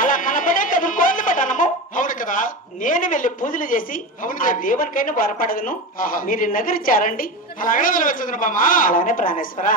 అలా నేను వెళ్ళి పూజలు చేసి దేవునికైనా వరపడదును మీరు నగరి చారండి అలానే ప్రాణేశ్వర